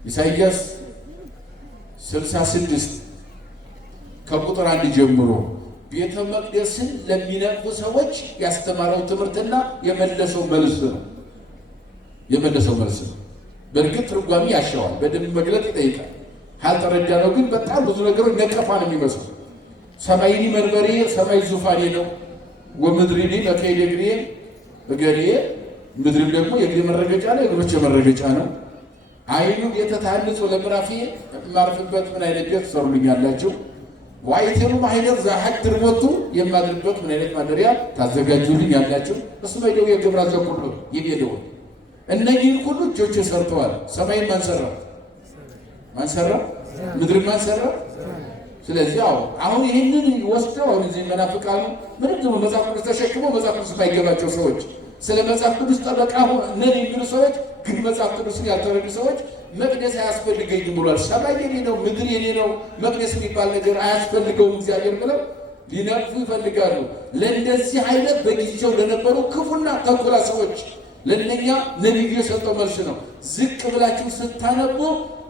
ኢሳይያስ 66 ከቁጥር 1 ጀምሮ ቤተ መቅደስን ለሚነቅፉ ሰዎች ያስተማረው ትምህርትና የመለሰው መልስ ነው። በእርግጥ ትርጓሜ ያሻዋል፣ በደንብ መግለጥ ይጠይቃል። ካልተረዳ ነው ግን በጣም ብዙ ነገሮች ነቀፋ ነው የሚመስሉ። ሰማይኒ መንበሬ፣ ሰማይ ዙፋኔ ነው። ወምድሪኒ መከይደ እግሬ እገሬ፣ ምድርም ደግሞ የእግሬ መረገጫ ነው፣ የእግሮቼ መረገጫ ነው። አይኑ የተታንጹ ለምራፊ የማርፍበት ምን አይነት ቤት ትሰሩልኛላችሁ? ዋይቴኑ ማይደር ዛሐድር ሞቱ የማድርበት ምን አይነት ማደሪያ ታዘጋጁልኝ ያላችሁ? እሱ ነው የግብራ ዘኩሉ ይገደው። እነኚህን ሁሉ እጆች ሰርተዋል። ሰማይን ማን ሰራው? ምድርን ማን ሰራው? ስለዚህ አሁን ይህንን ወስደው አሁን እዚህ መናፍቃኑ ምንም ደግሞ መጽሐፍ ቅዱስ ተሸክመው መጽሐፍ ቅዱስ የማይገባቸው ሰዎች፣ ስለ መጽሐፍ ቅዱስ ጠበቃ ነን የሚሉ ሰዎች ግን መጽሐፍ ቅዱስን ያልተረዱ ሰዎች መቅደስ አያስፈልገኝም ብሏል። ሰማይ የኔ ነው፣ ምድር የኔ ነው፣ መቅደስ የሚባል ነገር አያስፈልገውም እግዚአብሔር ብለው ሊነቅፉ ይፈልጋሉ። ለእንደዚህ አይነት በጊዜው ለነበሩ ክፉና ተኩላ ሰዎች ለእነኛ ነቢዩ የሰጠው መልስ ነው። ዝቅ ብላችሁ ስታነቡ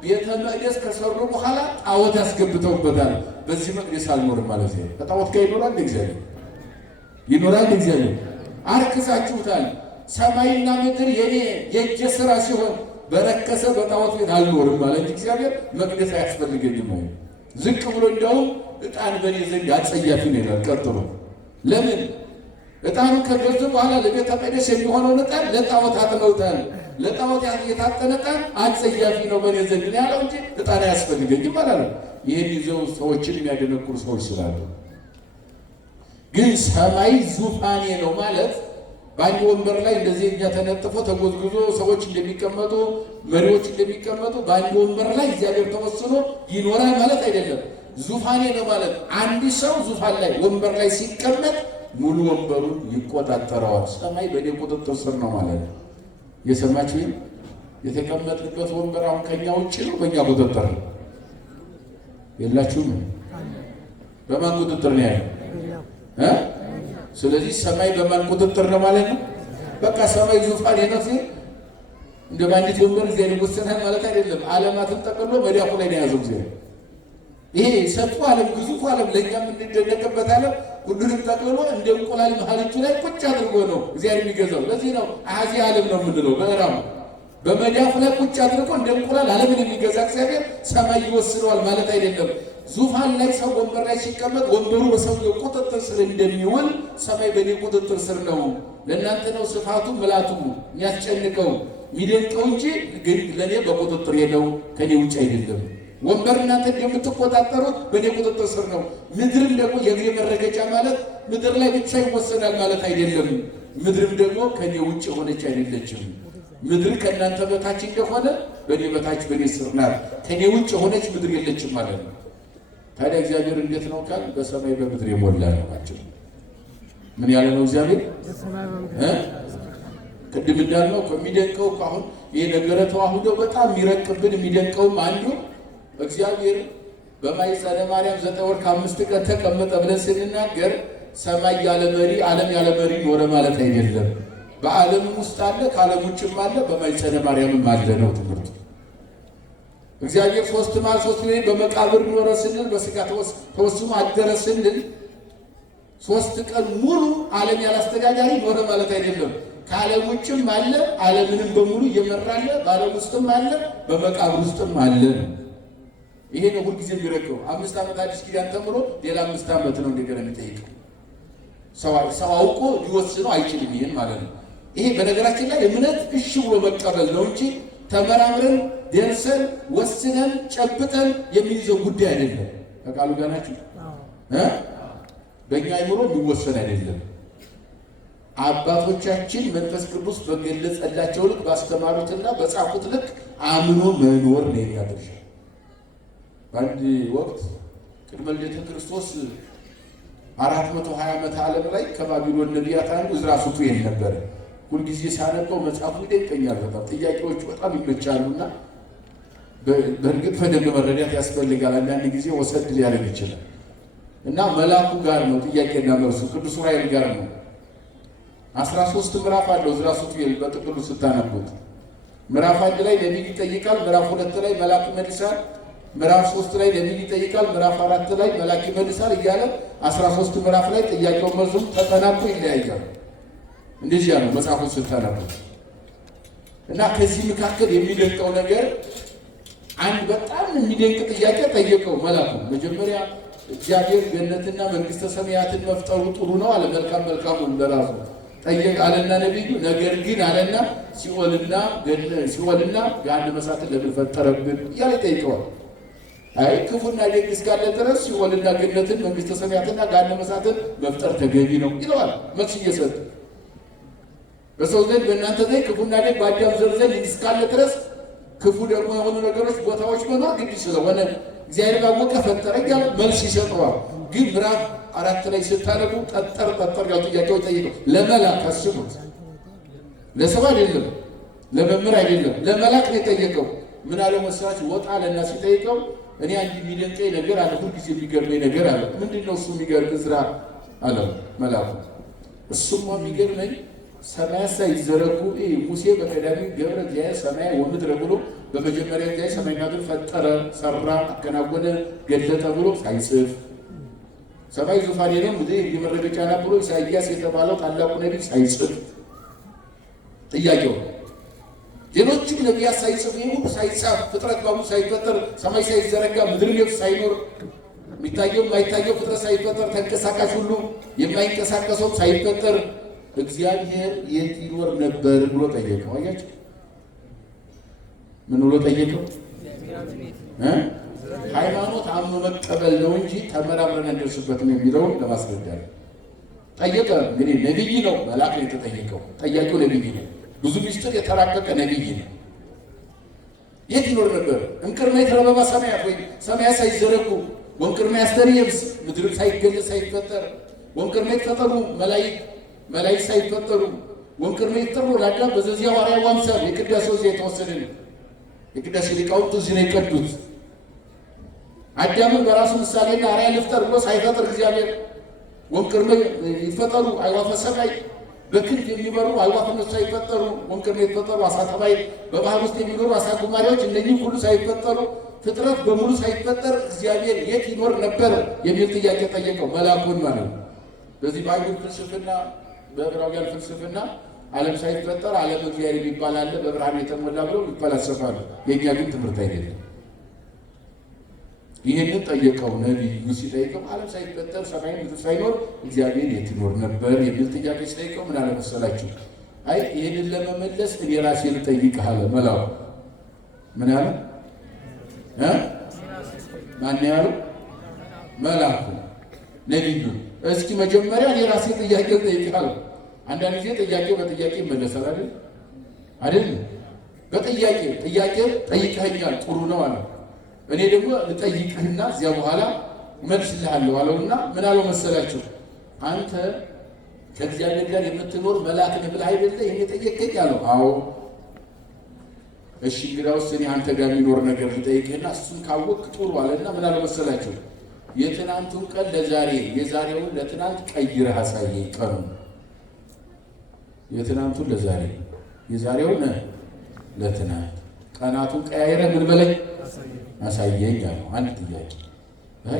ቤተ መቅደስ ከሰሩ በኋላ ጣዖት ያስገብተውበታል። በዚህ መቅደስ አልኖርም ማለት ነው። ከጣዖት ጋር ይኖራል እግዚአብሔር አርክሳችሁታል። ሰማይና ምድር የኔ የእጄ ስራ ሲሆን በረከሰ በጣዖት ቤት አልኖርም ማለት እግዚአብሔር መቅደስ አያስፈልገኝም ነው። ዝቅ ብሎ እንዲያውም ዕጣን በኔ ዘንድ አጸያፊ ነው ይላል። ቀጥሎ ለምን ዕጣኑ ከገዙ በኋላ ለቤተ መቅደስ የሚሆነውን ዕጣን ለጣዖት አጥነውታል። ለጣዖት የታጠነ ዕጣን አጸያፊ ነው በኔ ዘንድ ነው ያለው እንጂ ዕጣን አያስፈልገኝም ማለት ነው። ይህን ይዘው ሰዎችን የሚያደነቁሩ ሰዎች ስላሉ ግን ሰማይ ዙፋኔ ነው ማለት በአንድ ወንበር ላይ እንደዚህ እኛ ተነጥፎ ተጎዝጉዞ ሰዎች እንደሚቀመጡ መሪዎች እንደሚቀመጡ በአንድ ወንበር ላይ እግዚአብሔር ተወስኖ ይኖራል ማለት አይደለም። ዙፋኔ ነው ማለት አንድ ሰው ዙፋን ላይ ወንበር ላይ ሲቀመጥ ሙሉ ወንበሩን ይቆጣጠረዋል። ሰማይ በእኔ ቁጥጥር ስር ነው ማለት ነው። የሰማችሁ የተቀመጥንበት ወንበር አሁን ከኛ ውጭ ነው፣ በእኛ ቁጥጥር ነው። የላችሁም? በማን ቁጥጥር ነው ያለው? ስለዚህ ሰማይ በማን ቁጥጥር ነው ማለት ነው? በቃ ሰማይ ዙፋን የነፍሴ እንደ ባንዲት ወንበር እግዚአብሔር ይወሰናል ማለት አይደለም። ዓለማትን ጠቅሎ መዳፉ ላይ ነው የያዘው እግዚአብሔር። ይሄ ሰፊ ዓለም ግዙፍ ዓለም ለእኛ የምንደነቅበት ዓለም ሁሉንም ጠቅልሎ እንደ እንቁላል መሀልቹ ላይ ቁጭ አድርጎ ነው እግዚአብሔር የሚገዛው። ለዚህ ነው አዚ ዓለም ነው የምንለው። በራም በመዳፉ ላይ ቁጭ አድርጎ እንደ እንቁላል ዓለምን የሚገዛ እግዚአብሔር ሰማይ ይወስነዋል ማለት አይደለም። ዙፋን ላይ ሰው ወንበር ላይ ሲቀመጥ ወንበሩ በሰውየው ቁጥጥር ስር እንደሚውል ሰማይ በእኔ ቁጥጥር ስር ነው። ለእናንተ ነው ስፋቱ ምላቱ የሚያስጨንቀው የሚደንቀው እንጂ ግን ለእኔ በቁጥጥር ነው፣ ከኔ ውጭ አይደለም። ወንበር እናንተ እንደምትቆጣጠሩት በእኔ ቁጥጥር ስር ነው። ምድርም ደግሞ የእግሬ መረገጫ ማለት ምድር ላይ ብቻ ይወሰናል ማለት አይደለም። ምድርም ደግሞ ከኔ ውጭ የሆነች አይደለችም። ምድር ከእናንተ በታች እንደሆነ በእኔ በታች በእኔ ስር ናት። ከኔ ውጭ የሆነች ምድር የለችም ማለት ነው። ታዲያ እግዚአብሔር እንዴት ነው ካል በሰማይ በምድር የሞላ ነው ማለት ነው። ምን ያለ ነው እግዚአብሔር? ቅድም እንዳልነው ከሚደንቀው አሁን ይሄ ነገረ ተዋህዶ በጣም የሚረቅብን የሚደንቀውም አንዱ እግዚአብሔር በማኅፀነ ማርያም 9 ወር ከ5 ቀን ተቀመጠ ብለን ስንናገር ሰማይ ያለ መሪ ዓለም ያለ መሪ ኖረ ማለት አይደለም። በዓለምም ውስጥ አለ፣ ከዓለም ውጭም አለ፣ በማኅፀነ ማርያምም አለ ነው ትምህርቱ። እግዚአብሔር 3 መዓልት 3 ሌሊት በመቃብር ኖረ ስንል በሥጋ ተወስኖ አደረ ስንል 3 ቀን ሙሉ ዓለም ያለ አስተዳዳሪ ኖረ ማለት አይደለም። ከዓለም ውጭም አለ፣ ዓለምንም በሙሉ እየመራለ፣ በዓለም ውስጥም አለ፣ በመቃብር ውስጥም አለ። ይሄ ነው ሁልጊዜ የሚረቀው። 5 ዓመት አዲስ ኪዳን ተምሮ ሌላ 5 ዓመት ነው እንደገና የሚጠይቀው። ሰው አውቆ ሊወስነው አይችልም ይሄን ማለት ነው። ይሄ በነገራችን ላይ እምነት እሺ ብሎ መቀበል ነው እንጂ ተመራምረን ደርሰን ወስነን ጨብጠን የሚይዘው ጉዳይ አይደለም። ከቃሉ ጋር ናችሁ? በእኛ አይምሮ የሚወሰን አይደለም። አባቶቻችን መንፈስ ቅዱስ በገለጸላቸው ልክ ባስተማሩትና በጻፉት ልክ አምኖ መኖር ነው የሚያደርገው። በአንድ ወቅት ቅድመ ልደተ ክርስቶስ 420 ዓመት ዓለም ላይ ከባቢሎን ነቢያት አንዱ ዕዝራ ሱቱኤል ነበር። ሁልጊዜ ሳነበው መጽሐፉ ይደንቀኛል። በጣም ጥያቄዎች በጣም ይመቻሉና በእርግጥ በደንብ መረዳት ያስፈልጋል። አንዳንድ ጊዜ ወሰድ ሊያደርግ ይችላል እና መልአኩ ጋር ነው ጥያቄና መልሱ፣ ቅዱስ ዑራኤል ጋር ነው። 13 ምዕራፍ አለው ዕዝራ ሱቱኤል በጥቅሉ ስታነቡት ምዕራፍ 1 ላይ ነቢይ ይጠይቃል፣ ምዕራፍ 2 ላይ መልአክ ይመልሳል፣ ምዕራፍ 3 ላይ ነቢይ ይጠይቃል፣ ምዕራፍ 4 ላይ መልአክ ይመልሳል እያለ 13 ምዕራፍ ላይ ጥያቄው መልሱም ተጠናቆ ይለያያል። እንደዚህ ነው መጽሐፉን ስታነቡ እና ከዚህ መካከል የሚደንቀው ነገር አንድ በጣም የሚደንቅ ጥያቄ ጠየቀው መልአኩ። መጀመሪያ እግዚአብሔር ገነትና መንግስተ ሰማያትን መፍጠሩ ጥሩ ነው አለ። መልካም መልካሙን ለራሱ ጠየቅ አለና ነቢዩ ነገር ግን አለና ሲኦልና ገሃነመ እሳትን ለምን ፈጠረብን እያለ ይጠይቀዋል። አይ ክፉና ደግ እስካለ ድረስ ሲኦልና ገነትን መንግስተ ሰማያትና ገሃነመ እሳትን መፍጠር ተገቢ ነው ይለዋል። መልስ እየሰጠ በሰው ዘንድ በእናንተ ዘንድ ክፉና ደግ በአዳም ዘር ዘንድ እስካለ ድረስ ክፉ ደግሞ የሆኑ ነገሮች ቦታዎች መኖር ግድ ስለሆነ እግዚአብሔር ባወቀ ፈጠረ እያለ መልስ ይሰጠዋል። ግን ምዕራፍ 4 ላይ ስታነቡ ጠጠር ያው ጥያቄዎች ጠይቀው ለመላክ አስቡት፣ ለሰው አይደለም፣ ለመምህር አይደለም፣ ለመላክ ነው የጠየቀው። ምን አለው መሰላችሁ? ወጣ አለና ሲጠይቀው እኔ አንድ የሚደንቀኝ ነገር አለ፣ ሁልጊዜ የሚገርመኝ ነገር አለ። ምንድን ነው እሱ? የሚገርም ስራ አለው መልአኩ። እሱም የሚገርመኝ ሰማያት ሳይዘረጉ ሙሴ በቀዳሚ ገብረ እግዚአብሔር ሰማይ ወምድር ብሎ በመጀመሪያ እግዚአብሔር ሰማይና ምድር ፈጠረ፣ ሰራ፣ አከናወነ፣ ገለጠ ብሎ ሳይጽፍ ሰማይ ዙፋኔ ነው ምድር የመረገጫ ናት ብሎ ኢሳይያስ የተባለው ታላቁ ነቢይ ሳይጽፍ ጥያቄው ሌሎችም ነቢያት ሳይጽፍ ሁሉ ሳይጻፍ ፍጥረት በሙሉ ሳይፈጠር ሰማይ ሳይዘረጋ ምድር የብስ ሳይኖር የሚታየው የማይታየው ፍጥረት ሳይፈጠር ተንቀሳቃሽ ሁሉ የማይንቀሳቀሰው ሳይፈጠር እግዚአብሔር የት ይኖር ነበር ብሎ ጠየቀው። አያችሁ ምን ብሎ ጠየቀው? ሃይማኖት አምኖ መቀበል ነው እንጂ ተመራምረን እንደርስበት ነው የሚለውን ለማስረዳት ጠየቀ። እንግዲህ ነቢይ ነው፣ መልአክ ነው የተጠየቀው። ጠያቂው ነቢይ ነው፣ ብዙ ሚስጥር የተራቀቀ ነቢይ ነው። የት ይኖር ነበር? እምቅድመ ይትረበባ ሰማያት ወይ ሰማያት ሳይዘረጉ ወእምቅድመ ያስተርእይ የብስ ምድር ሳይገለጽ ሳይፈጠር ወእምቅድመ ይትፈጠሩ መላእክት ሳይፈጠሩ ወእምቅድመ ይትጠሩ ለአዳም በዘዚያ ሐዋርያ ወአምሳል የቅዳሴው እዚያ የተወሰደ ነው። የቅዳሴ ሊቃውንት እዚህ ነው የቀዱት። አዳምን በራሱ ምሳሌና አርአያ ልፍጠር ብሎ ሳይፈጥር እግዚአብሔር ወእምቅድመ ይፈጠሩ አዕዋፈ ሰማይ በክንፍ የሚበሩ አዕዋፍ እነሱ ሳይፈጠሩ ወእምቅድመ ይፈጠሩ ዓሣ ጠባይ በባህር ውስጥ የሚኖሩ ዓሣ ጉማሬዎች እነኚህ ሁሉ ሳይፈጠሩ ፍጥረት በሙሉ ሳይፈጠር እግዚአብሔር የት ይኖር ነበር የሚል ጥያቄ ጠየቀው መልአኩን ማለት ነው። በዚህ በአይሁድ ፍልስፍና በዕብራውያን ፍልስፍና ዓለም ሳይፈጠር ዓለም እግዚአብሔር የሚባል አለ፣ በብርሃን የተሞላ ብለው ይፈላሰፋሉ። የእኛ ግን ትምህርት አይደለም። ይህንን ጠየቀው ነቢዩ። ሲጠይቀው ዓለም ሳይፈጠር ሰማይ ምድር ሳይኖር እግዚአብሔር የት ይኖር ነበር የሚል ጥያቄ ሲጠይቀው ምን አለ መሰላችሁ? አይ ይህንን ለመመለስ እኔ ራሴ ልጠይቅህ አለ መልአኩ። ምን አለ? ማን ያለው? መልአኩ ነቢዩ። እስኪ መጀመሪያ እኔ ራሴ ጥያቄ ልጠይቅህ አለ። አንዳንድ ጊዜ ጥያቄ በጥያቄ ይመለሳል አይደል? በጥያቄ ጠይቀኸኛል፣ ጥሩ ነው አለ። እኔ ደግሞ ልጠይቅህና እዚያ በኋላ መልስልሃለሁ አለውና ምን አለው መሰላችሁ? አንተ ከእግዚአብሔር ጋር የምትኖር መልአክ ነህ ብለህ አይደለ ይሄን የጠየቀኝ አለው። አዎ። እሺ እንግዲያውስ እኔ አንተ ጋር የሚኖር ነገር ልጠይቅህና እሱን ካወቅህ ጥሩ አለና ምን አለው መሰላችሁ? የትናንቱን ቀን ለዛሬ የዛሬውን ለትናንት ቀይረህ አሳየኝ። ቀኑ የትናንቱን ለዛሬ የዛሬውን ለትናንት ቀናቱን ቀያይረህ ምን በለኝ አሳየኝ አለው። አንድ ጥያቄ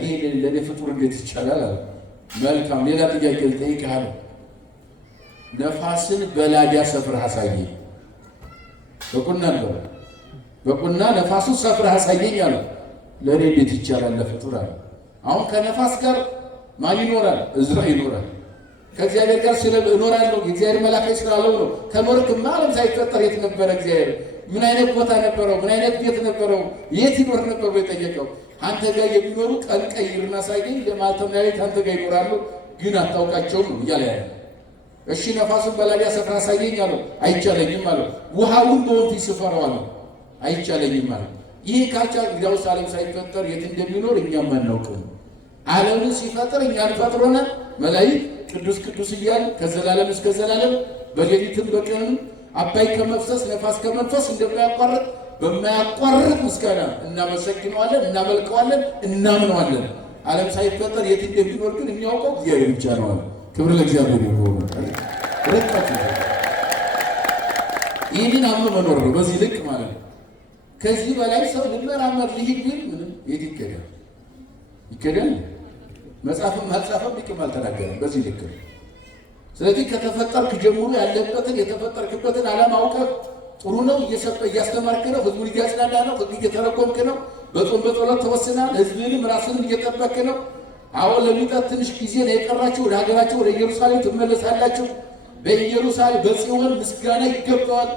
ይሄ ለኔ ፍጡር እንዴት ይቻላል አለ። መልካም ሌላ ጥያቄ ልጠይቅህ አለው። ነፋስን በላዳ ሰፍረህ አሳየኝ። በቁና ነፋሱን ሰፍረህ አሳየኝ አለው። ለኔ እንዴት ይቻላል ለፍጡር አለ። አሁን ከነፋስ ጋር ማን ይኖራል? እዝራ ይኖራል። ከእግዚአብሔር ጋር እኖራለሁ የእግዚአብሔር መላእክት ስላለው ነው። ከኖርክማ ዓለም ሳይፈጠር የት ነበረ እግዚአብሔር? ምን አይነት ቦታ ነበረው? ምን አይነት ቤት ነበረው? የት ይኖር ነበር ብሎ የጠየቀው። አንተ ጋር የሚኖሩ ቀን ቀይርና አሳየኝ፣ ለማለትም ላይ አንተ ጋር ይኖራሉ ግን አታውቃቸውም ነው እያለ ያለ። እሺ ነፋሱን በላዳ ሰፍረህ አሳየኝ አለው። አይቻለኝም አለው። ውሃውን በወንፊት ስፈረው አለው። አይቻለኝም አለው። ይህ ካልቻል እንግዲያውስ ዓለም ሳይፈጠር የት እንደሚኖር እኛም አናውቅም። ዓለምን ሲፈጥር እኛን ፈጥሮናል። መላእክት ቅዱስ ቅዱስ እያል ከዘላለም እስከ ዘላለም በሌሊትም በቀንም አባይ ከመፍሰስ ነፋስ ከመንፈስ እንደማያቋርጥ በማያቋርጥ ምስጋና እናመሰግነዋለን፣ እናመልከዋለን፣ እናምነዋለን። ዓለም ሳይፈጠር የት እንደሚኖር ግን የሚያውቀው እግዚአብሔር ብቻ ነው። ክብር ለእግዚአብሔር ይሁን። ይህንን አምኖ መኖር ነው በዚህ ልክ ማለት ነው። ከዚህ በላይ ሰው ልመራመር ልሂድ ቢል ምንም የት ይከዳል? ይከዳል? መጽሐፍም አልጻፈም ሊቅም አልተናገረም። በዚህ ልክ ነው። ስለዚህ ከተፈጠርክ ጀምሮ ያለበትን የተፈጠርክበትን ዓላማ አውቀህ ጥሩ ነው እያስተማርክ ነው፣ ህዝቡን እያጽናና ነው፣ ህግ እየተረጎምክ ነው፣ በጾም በጸሎት ተወስናል፣ ህዝብንም ራስንም እየጠበክ ነው። አሁን ለሚጠት ትንሽ ጊዜ ነው የቀራችሁ። ወደ ሀገራችሁ ወደ ኢየሩሳሌም ትመለሳላችሁ። በኢየሩሳሌም በጽዮን ምስጋና ይገባዋል።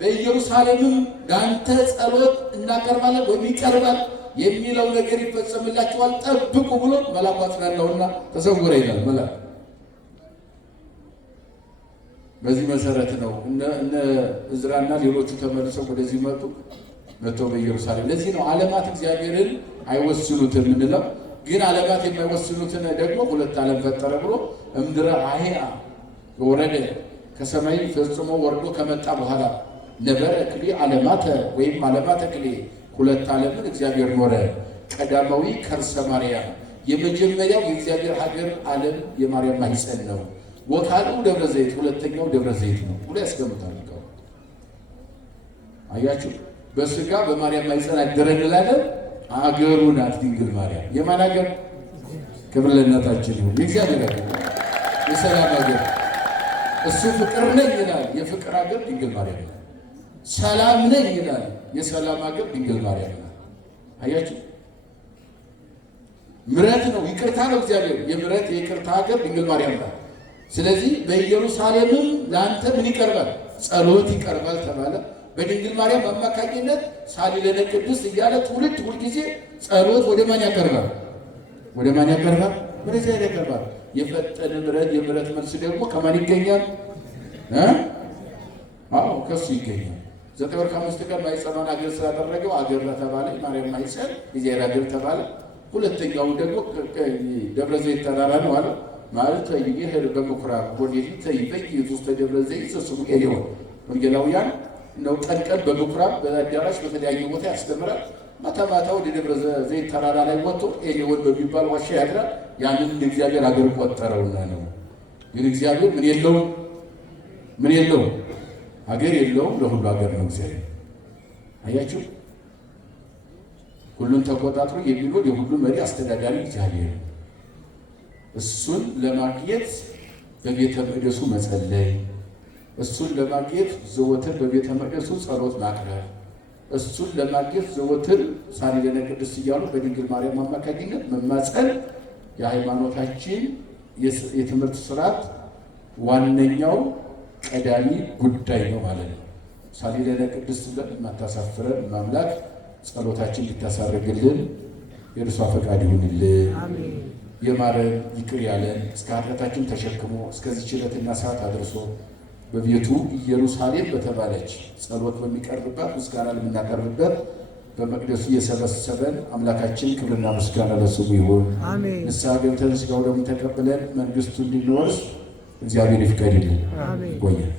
በኢየሩሳሌምም ለአንተ ጸሎት እናቀርባለን ወይም ይቀርባል የሚለው ነገር ይፈጸምላችኋል፣ ጠብቁ ብሎ መልአኩ አጽናናውና ተሰወረ ይላል መልአክ። በዚህ መሰረት ነው እነ እዝራና ሌሎቹ ተመልሰው ወደዚህ መጥተው በኢየሩሳሌም። ለዚህ ነው ዓለማት እግዚአብሔርን አይወስኑትም የምንለው። ግን ዓለማት የማይወስኑትን ደግሞ ሁለት ዓለም ፈጠረ ብሎ እምድረ አሄአ ወረደ ከሰማይ ፈጽሞ ወርዶ ከመጣ በኋላ ነበረ ክሌ ዓለማተ ወይም ዓለማተ ክሌ ሁለት ዓለምን እግዚአብሔር ኖረ። ቀዳማዊ ከርሰ ማርያም የመጀመሪያው የእግዚአብሔር ሀገር ዓለም የማርያም ማኅፀን ነው። ወካልኡ ደብረ ዘይት ሁለተኛው ደብረ ዘይት ነው ብሎ ያስቀምጣል። አያችሁ፣ በስጋ በማርያም ማኅፀን አደረ እንላለን። አገሩ ናት ድንግል ማርያም። የማን ሀገር? ክብር ለእናታችን ይሁን። የእግዚአብሔር ሀገር፣ የሰላም ሀገር። እሱ ፍቅር ነኝ ይላል። የፍቅር ሀገር ድንግል ማርያም ነው። ሰላም ነኝ ይላል። የሰላም ሀገር ድንግል ማርያም ነው። አያችሁ፣ ምሕረት ነው፣ ይቅርታ ነው እግዚአብሔር። የምሕረት የይቅርታ ሀገር ድንግል ማርያም ናት። ስለዚህ በኢየሩሳሌምም ለአንተ ምን ይቀርባል? ጸሎት ይቀርባል ተባለ። በድንግል ማርያም አማካኝነት ሳሊለነ ቅድስት እያለ ትውልድ ሁልጊዜ ጸሎት ወደ ማን ያቀርባል? ወደ ማን ያቀርባል? ወደ እግዚአብሔር ያቀርባል። የፈጠነ ምሕረት የምሕረት መልስ ደግሞ ከማን ይገኛል? አዎ ከሱ ይገኛል። 9 ወር ከ5 ቀን ማኅፀኗን አገር ስላደረገው አገር ተባለ። የማርያም ማኅፀን የእግዚአብሔር አገር ተባለ። ሁለተኛው ደግሞ ደብረ ዘይት ተራራ ነው አለ ማለት ይሄ በምኩራብ ወዴት ተይበይ ኢየሱስ ደብረ ዘይት ስሙ ኤሊዮን ወንጌላውያን ነው። ቀን በምኩራብ በአዳራሽ በተለያየ ቦታ ያስተምራል። ማታ ማታ ወደ ደብረ ዘይት ተራራ ላይ ወጥቶ ኤሊዮን በሚባል ዋሻ ያድራል። ያንን እግዚአብሔር አገር ቆጠረውና ነው። ግን እግዚአብሔር ምን የለውም ሀገር የለውም። ለሁሉ ሀገር ነው እግዚአብሔር። አያችሁ፣ ሁሉን ተቆጣጥሮ የሚኖር የሁሉ መሪ አስተዳዳሪ እግዚአብሔር። እሱን ለማግኘት በቤተ መቅደሱ መጸለይ፣ እሱን ለማግኘት ዘወትር በቤተ መቅደሱ ጸሎት ማቅረብ፣ እሱን ለማግኘት ዘወትር ሳሊለነ ቅድስት እያሉ በድንግል ማርያም አማካኝነት መማፀን የሃይማኖታችን የትምህርት ስርዓት ዋነኛው ቀዳሚ ጉዳይ ነው ማለት ነው። ሳሊለነ ቅድስት ብለን የማታሳፍረን ማምላክ ጸሎታችን እንድታሳርግልን የእርሷ ፈቃድ ይሁንልን። የማረን ይቅር ያለን እስከ ኃጢአታችን ተሸክሞ እስከዚህ ዕለትና ሰዓት አድርሶ በቤቱ ኢየሩሳሌም በተባለች ጸሎት በሚቀርብባት ምስጋና ለምናቀርብበት በመቅደሱ የሰበሰበን አምላካችን ክብርና ምስጋና ለስሙ ይሁን። ንስሐ ገብተን ሥጋው ደሙን ተቀብለን መንግሥቱ እንድንወርስ እግዚአብሔር ይፍቀድልን። ይቆየን።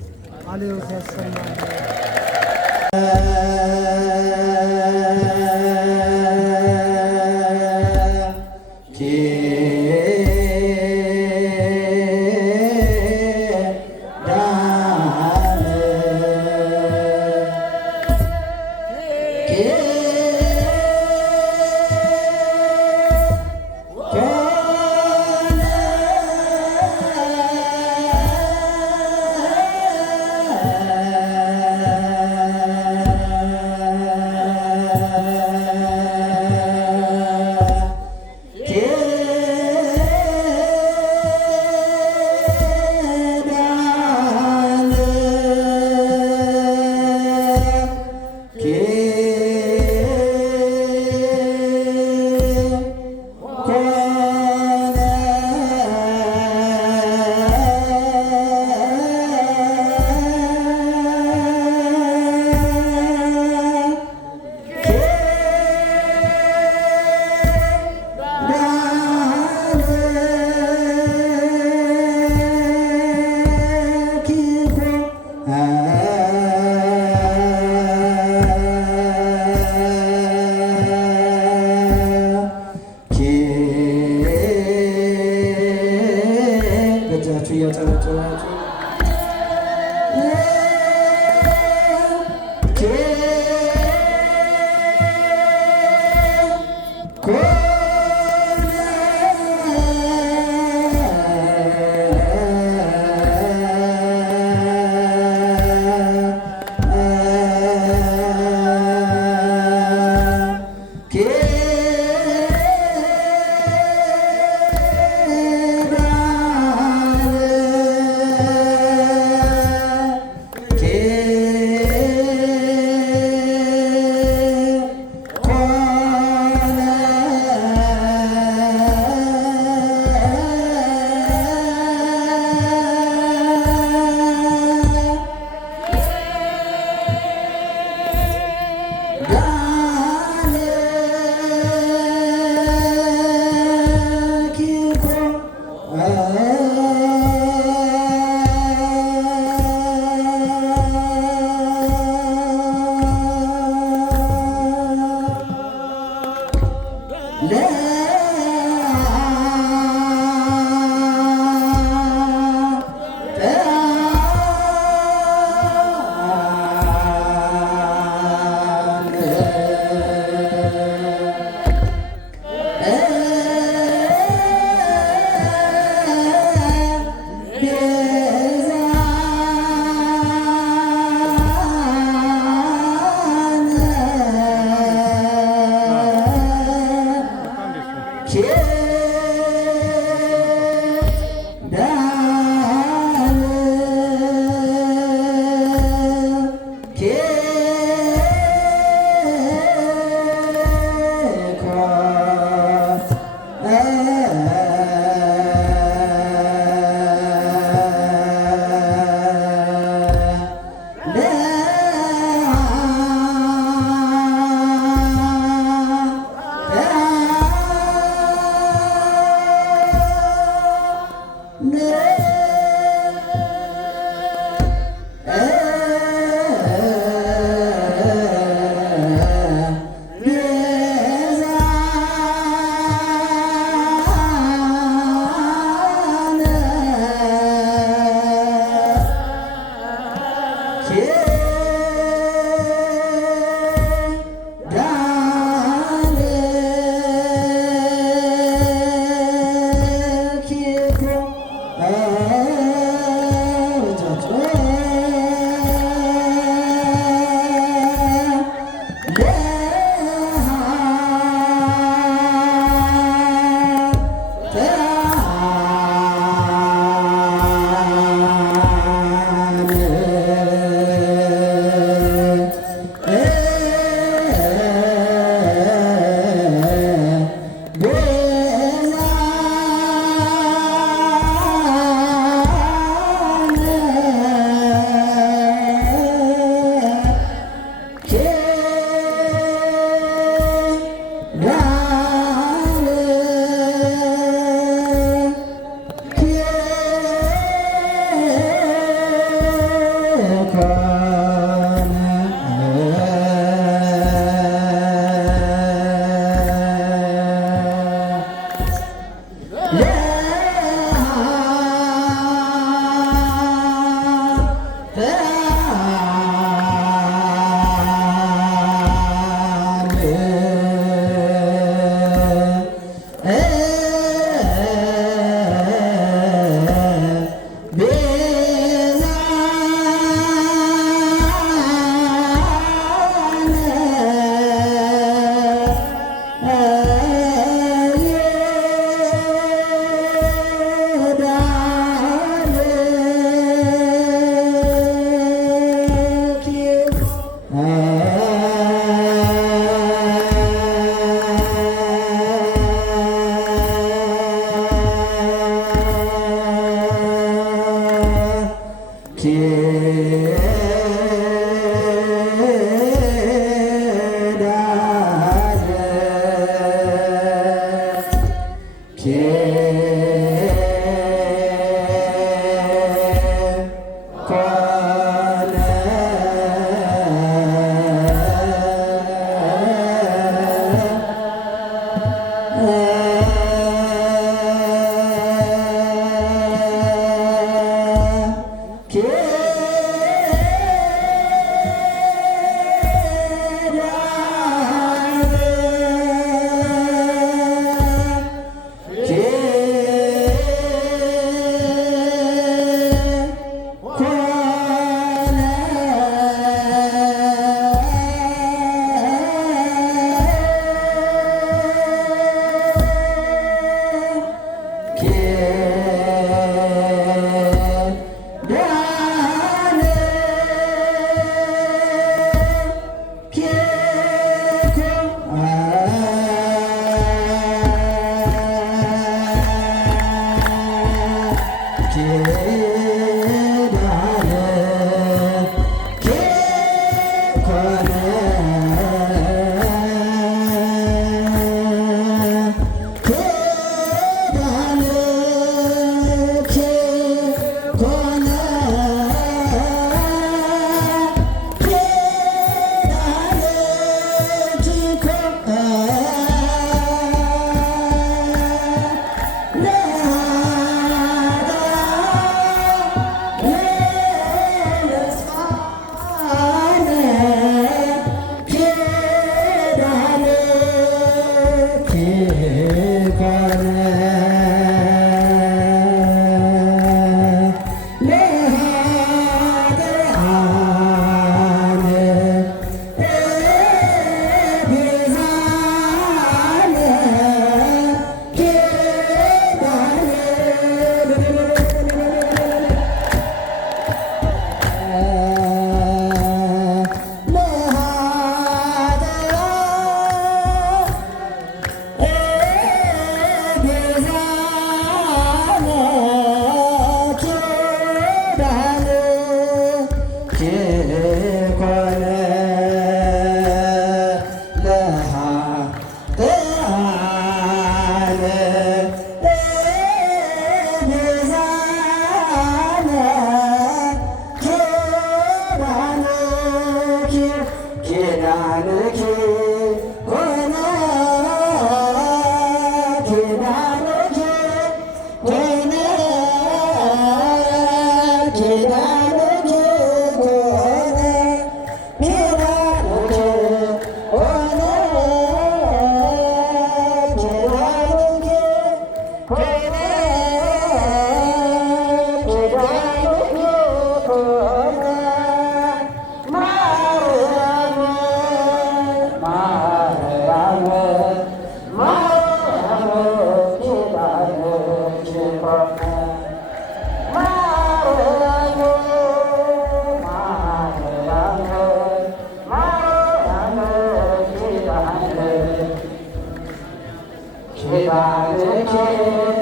ባርኬ